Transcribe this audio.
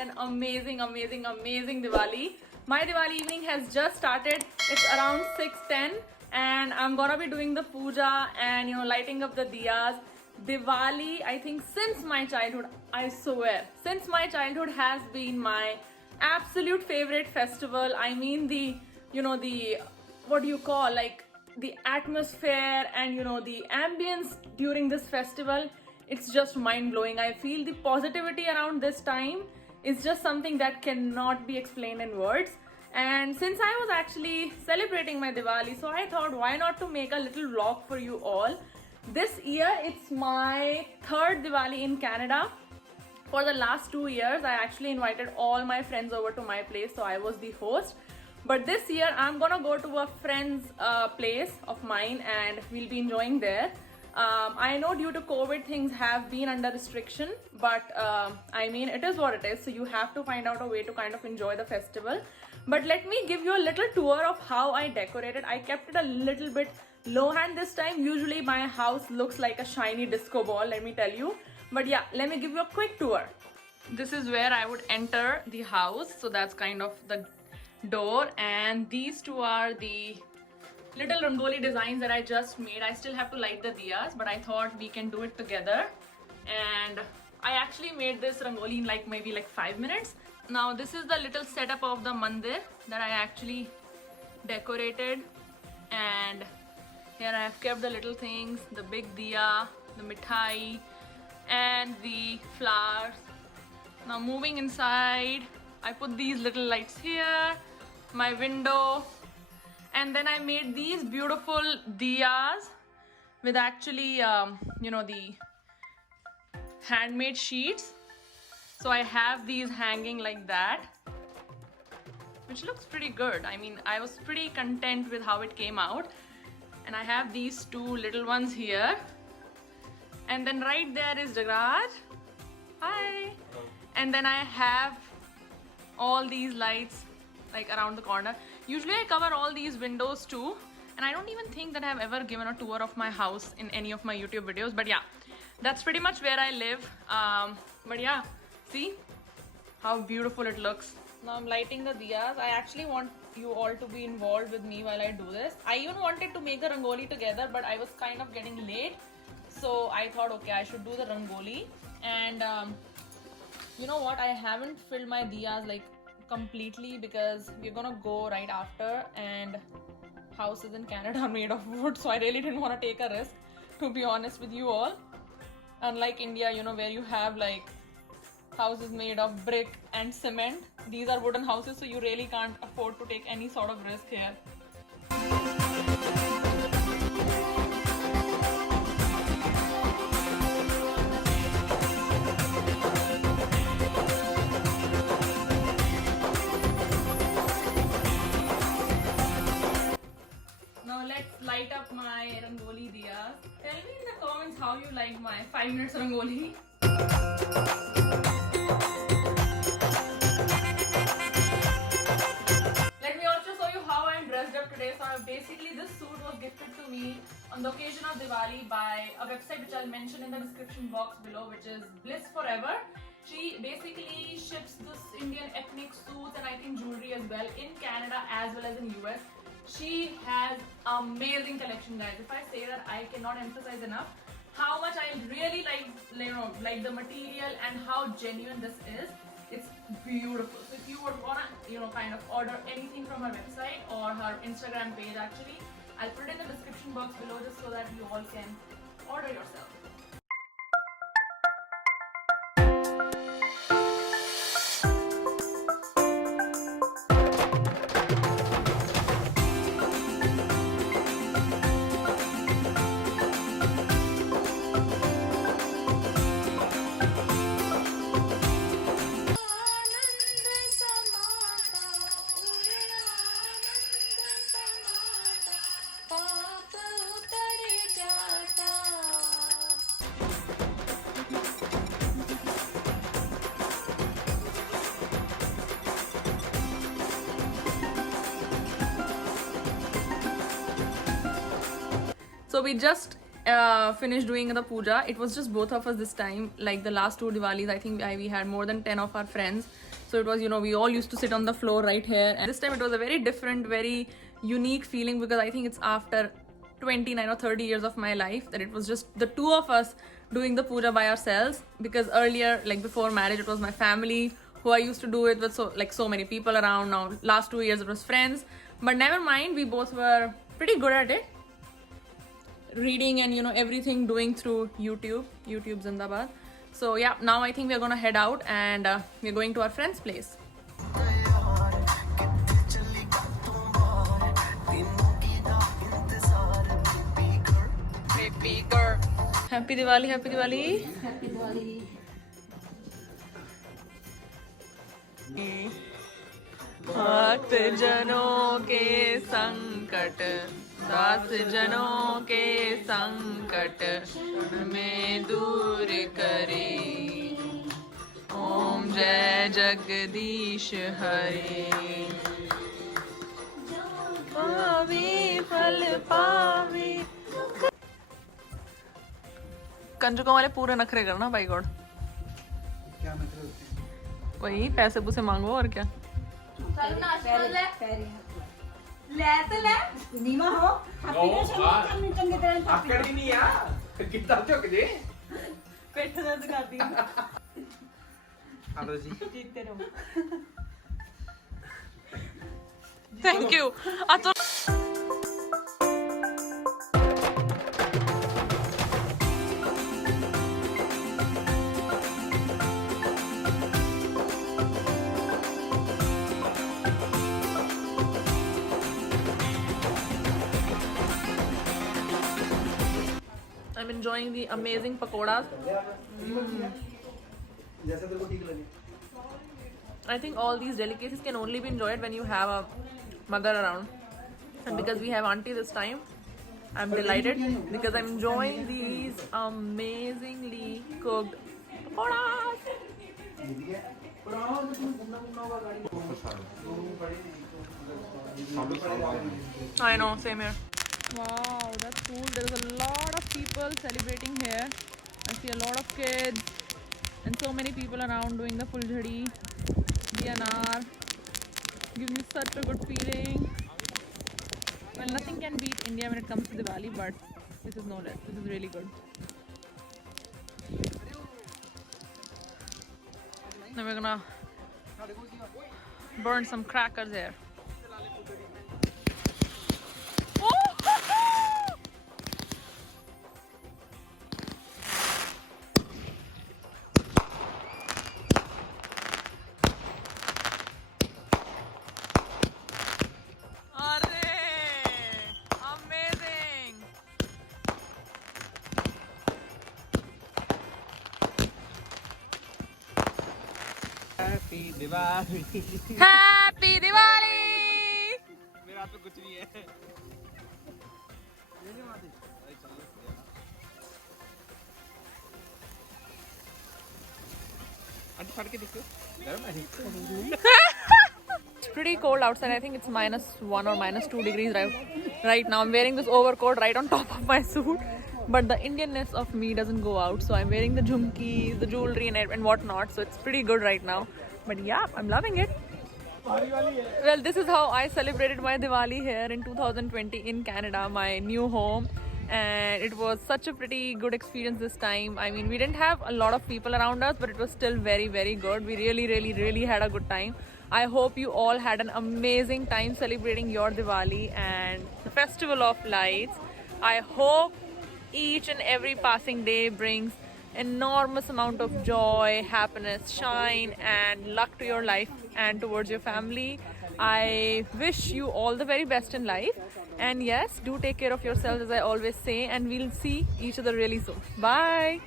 an amazing Diwali. My Diwali evening has just started. It's around 6:10 and I'm gonna be doing the puja and lighting up the diyas. Diwali, I think since my childhood, I swear, since my childhood has been my absolute favorite festival. I mean the what do you call, like the atmosphere and the ambience during this festival, it's just mind-blowing. I feel the positivity around this time is just something that cannot be explained in words. And since I was actually celebrating my Diwali, so I thought why not to make a little vlog for you all. This year it's my third Diwali in Canada. For the last 2 years I actually invited all my friends over to my place, so I was the host. But this year I'm gonna go to a friend's place of mine and we'll be enjoying there. I know due to COVID things have been under restriction, but I mean it is what it is, so you have to find out a way to kind of enjoy the festival. But let me give you a little tour of how I decorated. I kept it a little bit low hand this time. Usually my house looks like a shiny disco ball, let me tell you. But yeah, let me give you a quick tour. This is where I would enter the house, so that's kind of the door, and these two are the little rangoli designs that I just made. I still have to light the diyas, but I thought we can do it together. And I actually made this rangoli in maybe 5 minutes. Now this is the little setup of the mandir that I actually decorated, and here I have kept the little things, the big diya, the mithai and the flowers. Now moving inside, I put these little lights here, my window, and then I made these beautiful diyas with actually the handmade sheets. So I have these hanging like that, which looks pretty good. I mean, I was pretty content with how it came out. And I have these two little ones here, and then right there is Jagraj. Hi. And then I have all these lights around the corner. Usually I cover all these windows too, and I don't even think that I have ever given a tour of my house in any of my YouTube videos. But yeah, that's pretty much where I live. But yeah, see how beautiful it looks. Now I'm lighting the diyas. I actually want you all to be involved with me while I do this. I even wanted to make the rangoli together, but I was kind of getting late, so I thought okay, I should do the rangoli. And you know what, I haven't filled my diyas completely because we're gonna go right after, and houses in Canada are made of wood, so I really didn't want to take a risk, to be honest with you all. Unlike India, where you have houses made of brick and cement, these are wooden houses, so you really can't afford to take any sort of risk here. Now let's light up my rangoli diyas. Tell me in the comments how you like my 5 minutes rangoli. Let me also show you how I'm dressed up today. So basically this suit was gifted to me on the occasion of Diwali by a website which I'll mention in the description box below, which is Bliss Forever. She basically ships this Indian ethnic suits and I think jewelry as well in Canada as well as in US. She has amazing collection, guys. If I say that, I cannot emphasize enough how much I really like the material and how genuine this is. It's beautiful. So if you would wanna kind of order anything from her website or her Instagram page, actually I'll put it in the description box below just so that you all can order yourself. So we just finished doing the puja. It was just both of us this time. Like the last 2 Diwalis, I think we had more than 10 of our friends. So it was, we all used to sit on the floor right here. And this time it was a very different, very unique feeling, because I think it's after 29 or 30 years of my life that it was just the two of us doing the puja by ourselves. Because earlier, like before marriage, it was my family who I used to do it with, so many people around. Now last 2 years it was friends, but never mind, we both were pretty good at it, reading and everything doing through YouTube Zindabad. So yeah, now I think we're gonna head out and we're going to our friend's place. Happy Diwali, happy Diwali. Happy Diwali. भक्त जनों के संकट, दास जनों के संकट में दूर करे, ओम जय जगदीश हरे। पावे फल पावे। कंजकों वाले पूरे नखरे करना भाई गॉड। क्या नखरे होते हैं? वही पैसे पूसे मांगो और क्या। ले तो ले नीमा हो चंगी तरह आकर ही नहीं आ कितना चौक दे पेट दर्द करती है। हेलो जी, जीतते रहो। Thank you. I'm enjoying the amazing pakoras. I think all these delicacies can only be enjoyed when you have a mother around. And because we have auntie this time, I'm delighted because I'm enjoying these amazingly cooked pakoras. I know, same here. Wow, that's cool. There's a lot of people celebrating here. I see a lot of kids and so many people around doing the Fuljhadi, DNR. Gives me such a good feeling. Well, nothing can beat India when it comes to Diwali, but this is no less. This is really good. Now we're gonna burn some crackers here. Happy Diwali. Happy Diwali. मेरे हाथ में कुछ नहीं है। Aunty फाड़ के देखो। गर्म है। It's pretty cold outside. I think it's -1 or -2 degrees right now. I'm wearing this overcoat right on top of my suit. But the Indianness of me doesn't go out. So I'm wearing the jhumkis, the jewelry and whatnot. So it's pretty good right now. But yeah, I'm loving it. Well, this is how I celebrated my Diwali here in 2020 in Canada, my new home. And it was such a pretty good experience this time. I mean, we didn't have a lot of people around us, but it was still very, very good. We really had a good time. I hope you all had an amazing time celebrating your Diwali and the Festival of Lights. I hope each and every passing day brings enormous amount of joy, happiness, shine and luck to your life and towards your family. I wish you all the very best in life. And yes, do take care of yourselves as I always say, and we'll see each other really soon. Bye.